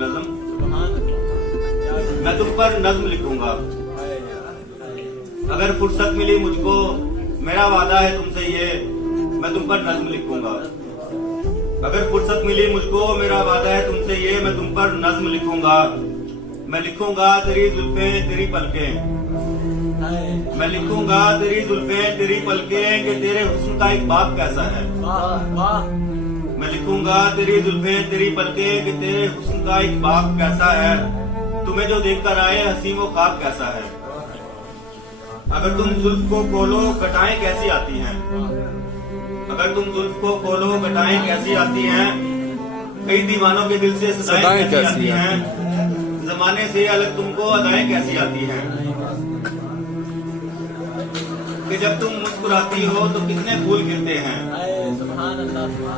नज़म, मैं तुम पर नज्म लिखूंगा। अगर फुर्सत मिली मुझको, मेरा वादा है तुमसे ये, मैं तुम पर नज्म लिखूंगा। अगर फुर्सत मिली मुझको, मेरा वादा है तुमसे ये, मैं तुम पर नज्म लिखूंगा। मैं लिखूंगा तेरी जुल्फें तेरी पलकें, मैं लिखूंगा तेरी जुल्फें तेरी पलकें कि तेरे हुस्न का एक बाप कैसा है। मैं लिखूंगा तेरी जुल्फें तेरी पलकें कि तेरे हुस्न का एक बाप कैसा है। तुम्हें जो देखकर आए हंसी वो ख्वाब कैसा है। अगर तुम जुल्फ को खोलो घटाएं कैसी आती हैं, अगर तुम जुल्फ को खोलो घटाएं कैसी आती हैं। कई दीवानों के दिल से सदाएं कैसी आती हैं। जमाने से अलग तुमको अदाएं कैसी आती हैं। कि जब तुम मुस्कुराती हो तो कितने फूल खिलते हैं,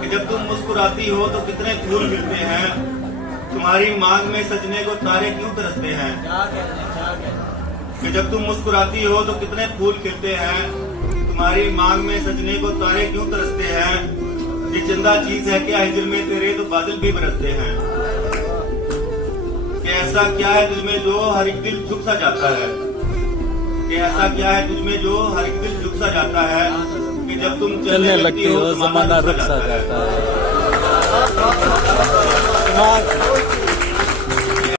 कि जब तुम मुस्कुराती हो तो कितने फूल खिलते हैं। तुम्हारी मांग में सजने को तारे क्यों तरसते हैं। कि जब तुम मुस्कुराती हो तो कितने फूल खिलते हैं। तुम्हारी मांग में सजने को तारे क्यों तरसते हैं। ये चंदा चीज है क्या हिजर में तेरे तो बादल भी बरसते हैं। कि ऐसा क्या है तुझमें जो हर एक दिल झुक सा जाता है, कि ऐसा क्या है तुझमें जो हर एक दिल झुक सा जाता है। कि जब तुम चलने लगती हो जमाना रुक सा जाता है।